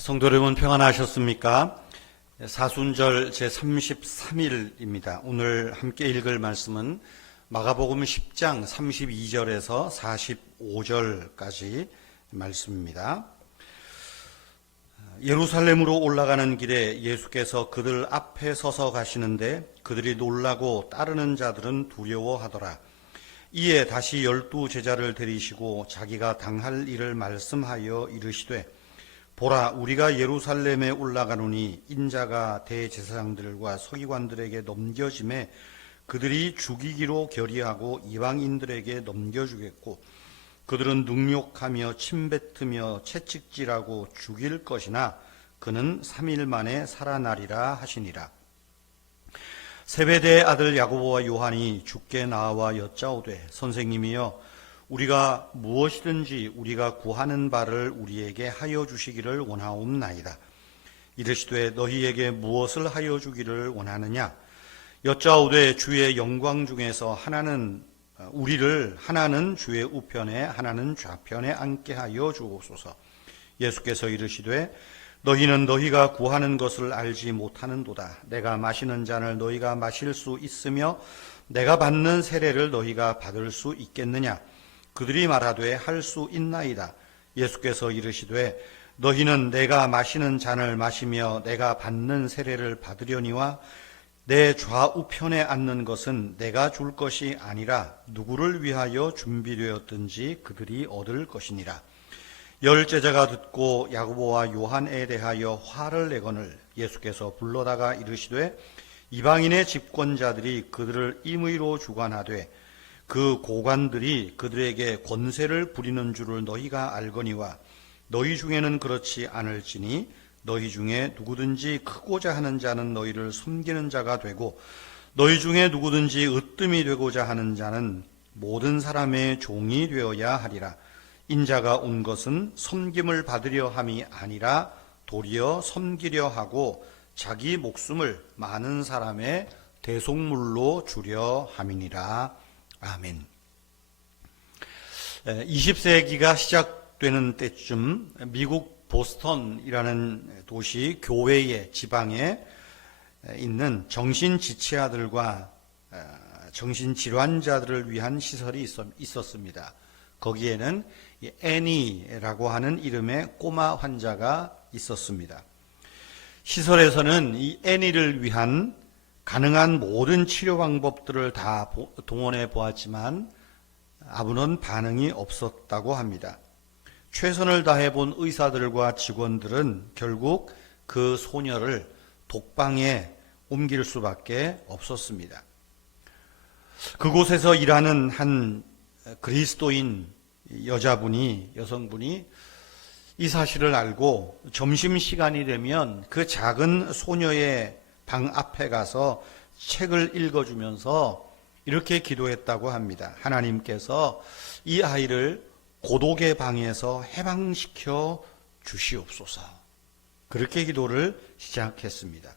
성도 여러분 평안하셨습니까? 사순절 제33일입니다. 오늘 함께 읽을 말씀은 마가복음 10장 32절에서 45절까지 말씀입니다. 예루살렘으로 올라가는 길에 예수께서 그들 앞에 서서 가시는데 그들이 놀라고 따르는 자들은 두려워하더라. 이에 다시 12 제자를 데리시고 자기가 당할 일을 말씀하여 이르시되 보라, 우리가 예루살렘에 올라가노니 인자가 대제사장들과 서기관들에게 넘겨짐에 그들이 죽이기로 결의하고 이방인들에게 넘겨주겠고 그들은 능욕하며 침뱉으며 채찍질하고 죽일 것이나 그는 3일 만에 살아나리라 하시니라. 세베대의 아들 야고보와 요한이 주께 나와 여짜오되 선생님이여 우리가 무엇이든지 우리가 구하는 바를 우리에게 하여 주시기를 원하옵나이다. 이르시되 너희에게 무엇을 하여 주기를 원하느냐? 여짜오되 주의 영광 중에서 하나는 우리를 하나는 주의 우편에 하나는 좌편에 앉게 하여 주옵소서. 예수께서 이르시되 너희는 너희가 구하는 것을 알지 못하는도다. 내가 마시는 잔을 너희가 마실 수 있으며 내가 받는 세례를 너희가 받을 수 있겠느냐? 그들이 말하되 할 수 있나이다. 예수께서 이르시되 너희는 내가 마시는 잔을 마시며 내가 받는 세례를 받으려니와 내 좌우편에 앉는 것은 내가 줄 것이 아니라 누구를 위하여 준비되었든지 그들이 얻을 것이니라. 10 제자가 듣고 야고보와 요한에 대하여 화를 내거늘 예수께서 불러다가 이르시되 이방인의 집권자들이 그들을 임의로 주관하되 그 고관들이 그들에게 권세를 부리는 줄을 너희가 알거니와 너희 중에는 그렇지 않을지니 너희 중에 누구든지 크고자 하는 자는 너희를 섬기는 자가 되고 너희 중에 누구든지 으뜸이 되고자 하는 자는 모든 사람의 종이 되어야 하리라. 인자가 온 것은 섬김을 받으려 함이 아니라 도리어 섬기려 하고 자기 목숨을 많은 사람의 대속물로 주려 함이니라. 아멘. 20세기가 시작되는 때쯤 미국 보스턴이라는 도시 교외의 지방에 있는 정신지체아들과 정신질환자들을 위한 시설이 있었습니다. 거기에는 애니라고 하는 이름의 꼬마 환자가 있었습니다. 시설에서는 이 애니를 위한 가능한 모든 치료 방법들을 다 동원해 보았지만 아무런 반응이 없었다고 합니다. 최선을 다해 본 의사들과 직원들은 결국 그 소녀를 독방에 옮길 수밖에 없었습니다. 그곳에서 일하는 한 그리스도인 여성분이 이 사실을 알고 점심시간이 되면 그 작은 소녀의 방 앞에 가서 책을 읽어주면서 이렇게 기도했다고 합니다. 하나님께서 이 아이를 고독의 방에서 해방시켜 주시옵소서. 그렇게 기도를 시작했습니다.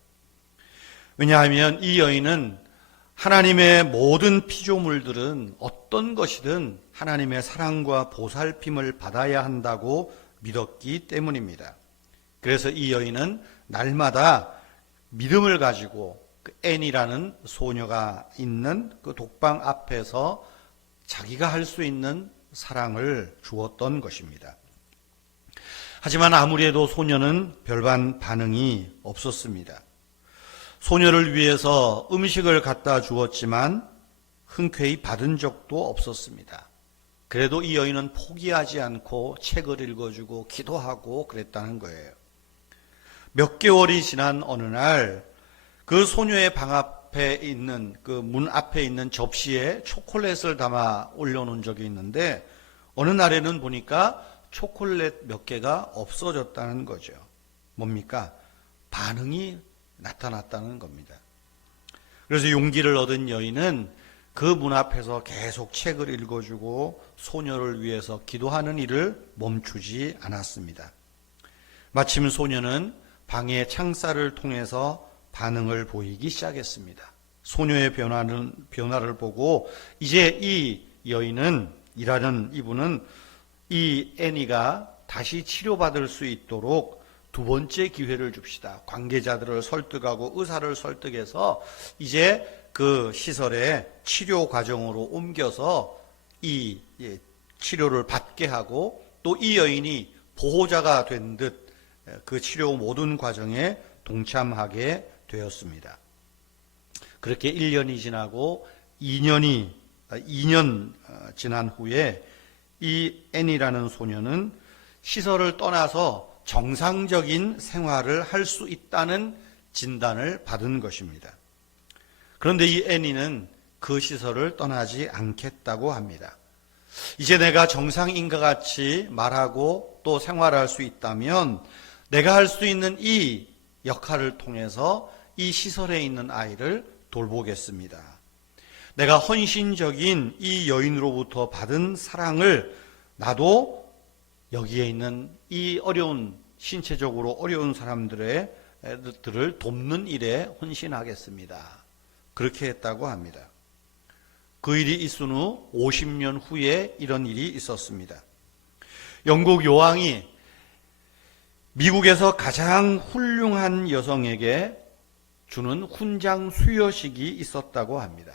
왜냐하면 이 여인은 하나님의 모든 피조물들은 어떤 것이든 하나님의 사랑과 보살핌을 받아야 한다고 믿었기 때문입니다. 그래서 이 여인은 날마다 믿음을 가지고 그 애니라는 소녀가 있는 그 독방 앞에서 자기가 할 수 있는 사랑을 주었던 것입니다. 하지만 아무래도 소녀는 별반 반응이 없었습니다. 소녀를 위해서 음식을 갖다 주었지만 흔쾌히 받은 적도 없었습니다. 그래도 이 여인은 포기하지 않고 책을 읽어주고 기도하고 그랬다는 거예요. 몇 개월이 지난 어느 날 그 소녀의 방 앞에 있는 그 문 앞에 있는 접시에 초콜릿을 담아 올려놓은 적이 있는데 어느 날에는 보니까 초콜릿 몇 개가 없어졌다는 거죠. 뭡니까? 반응이 나타났다는 겁니다. 그래서 용기를 얻은 여인은 그 문 앞에서 계속 책을 읽어주고 소녀를 위해서 기도하는 일을 멈추지 않았습니다. 마침 소녀는 방의 창살을 통해서 반응을 보이기 시작했습니다. 소녀의 변화를 보고 이제 이 여인은 일하는 이분은 이 애니가 다시 치료받을 수 있도록 두 번째 기회를 줍시다. 관계자들을 설득하고 의사를 설득해서 이제 그 시설의 치료 과정으로 옮겨서 이 치료를 받게 하고 또 이 여인이 보호자가 된 듯 그 치료 모든 과정에 동참하게 되었습니다. 그렇게 1년이 지나고 2년 지난 후에 이 애니라는 소녀는 시설을 떠나서 정상적인 생활을 할 수 있다는 진단을 받은 것입니다. 그런데 이 애니는 그 시설을 떠나지 않겠다고 합니다. 이제 내가 정상인과 같이 말하고 또 생활할 수 있다면 내가 할 수 있는 이 역할을 통해서 이 시설에 있는 아이를 돌보겠습니다. 내가 헌신적인 이 여인으로부터 받은 사랑을 나도 여기에 있는 이 어려운 신체적으로 어려운 사람들을 돕는 일에 헌신하겠습니다. 그렇게 했다고 합니다. 그 일이 있은 후 50년 후에 이런 일이 있었습니다. 영국 여왕이 미국에서 가장 훌륭한 여성에게 주는 훈장 수여식이 있었다고 합니다.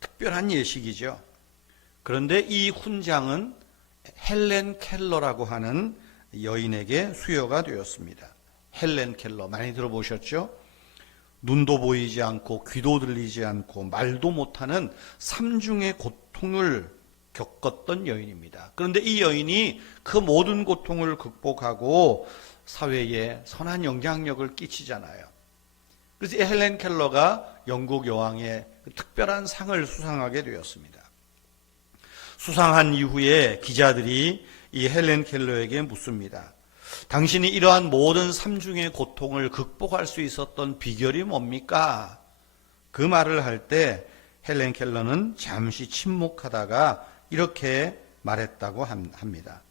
특별한 예식이죠. 그런데 이 훈장은 헬렌 켈러라고 하는 여인에게 수여가 되었습니다. 헬렌 켈러 많이 들어보셨죠? 눈도 보이지 않고 귀도 들리지 않고 말도 못하는 삼중의 고통을 겪었던 여인입니다. 그런데 이 여인이 그 모든 고통을 극복하고 사회에 선한 영향력을 끼치잖아요. 그래서 이 헬렌 켈러가 영국 여왕의 특별한 상을 수상하게 되었습니다. 수상한 이후에 기자들이 이 헬렌 켈러에게 묻습니다. 당신이 이러한 모든 삼중의 고통을 극복할 수 있었던 비결이 뭡니까? 그 말을 할 때 헬렌 켈러는 잠시 침묵하다가 이렇게 말했다고 합니다.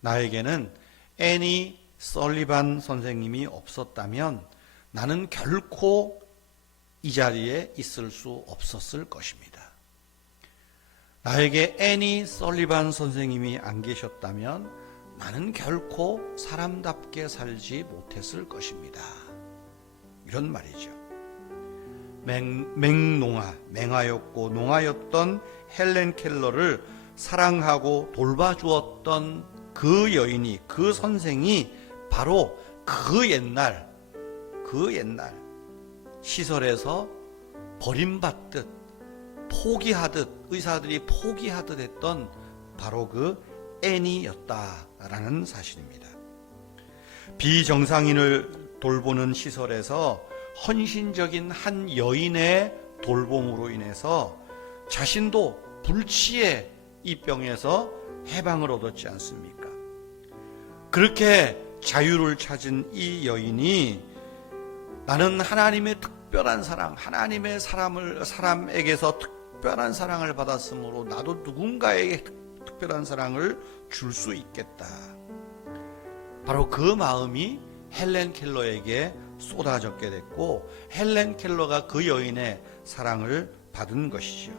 나에게는 애니 설리반 선생님이 없었다면 나는 결코 이 자리에 있을 수 없었을 것입니다. 나에게 애니 설리반 선생님이 안 계셨다면 나는 결코 사람답게 살지 못했을 것입니다. 이런 말이죠. 맹하였고 농하였던 헬렌 켈러를 사랑하고 돌봐주었던 그 여인이, 그 선생이 바로 그 옛날 시설에서 버림받듯 포기하듯 의사들이 포기하듯 했던 바로 그 애니였다라는 사실입니다. 비정상인을 돌보는 시설에서 헌신적인 한 여인의 돌봄으로 인해서 자신도 불치의 이 병에서 해방을 얻었지 않습니까? 그렇게 자유를 찾은 이 여인이 나는 하나님의 특별한 사랑, 하나님의 사람에게서 특별한 사랑을 받았으므로 나도 누군가에게 특별한 사랑을 줄 수 있겠다. 바로 그 마음이 헬렌 켈러에게 쏟아졌게 됐고 헬렌 켈러가 그 여인의 사랑을 받은 것이죠.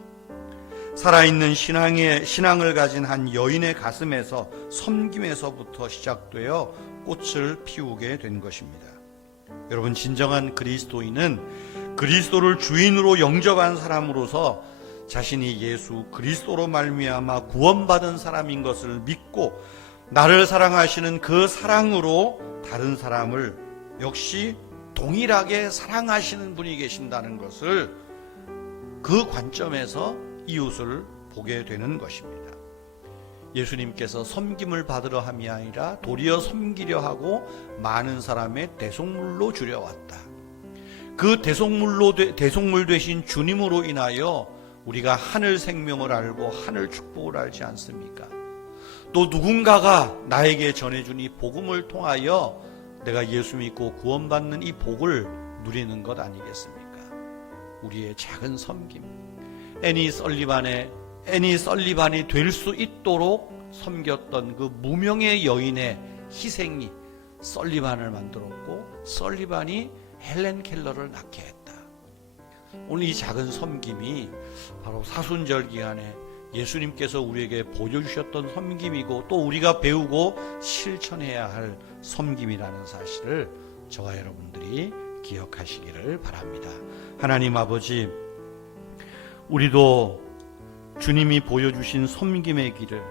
살아있는 신앙을 가진 한 여인의 가슴에서 섬김에서부터 시작되어 꽃을 피우게 된 것입니다. 여러분, 진정한 그리스도인은 그리스도를 주인으로 영접한 사람으로서 자신이 예수 그리스도로 말미암아 구원받은 사람인 것을 믿고 나를 사랑하시는 그 사랑으로 다른 사람을 역시 동일하게 사랑하시는 분이 계신다는 것을 그 관점에서 이웃을 보게 되는 것입니다. 예수님께서 섬김을 받으려 함이 아니라 도리어 섬기려 하고 많은 사람의 대속물로 주려 왔다. 그 대속물 되신 주님으로 인하여 우리가 하늘 생명을 알고 하늘 축복을 알지 않습니까? 또 누군가가 나에게 전해준 이 복음을 통하여 내가 예수 믿고 구원받는 이 복을 누리는 것 아니겠습니까? 우리의 작은 섬김, 애니 설리반이 될 수 있도록 섬겼던 그 무명의 여인의 희생이 설리반을 만들었고 설리반이 헬렌 켈러를 낳게 했다. 오늘 이 작은 섬김이 바로 사순절 기간에 예수님께서 우리에게 보여주셨던 섬김이고 또 우리가 배우고 실천해야 할 섬김이라는 사실을 저와 여러분들이 기억하시기를 바랍니다. 하나님 아버지, 우리도 주님이 보여주신 섬김의 길을,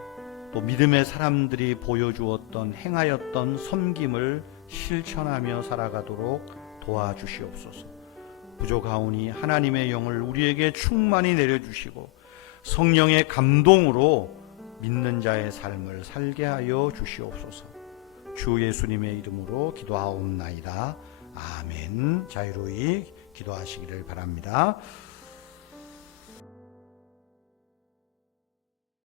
또 믿음의 사람들이 보여주었던 행하였던 섬김을 실천하며 살아가도록 도와주시옵소서. 부족하오니 하나님의 영을 우리에게 충만히 내려주시고 성령의 감동으로 믿는 자의 삶을 살게 하여 주시옵소서. 주 예수님의 이름으로 기도하옵나이다. 아멘. 자유로이 기도하시기를 바랍니다.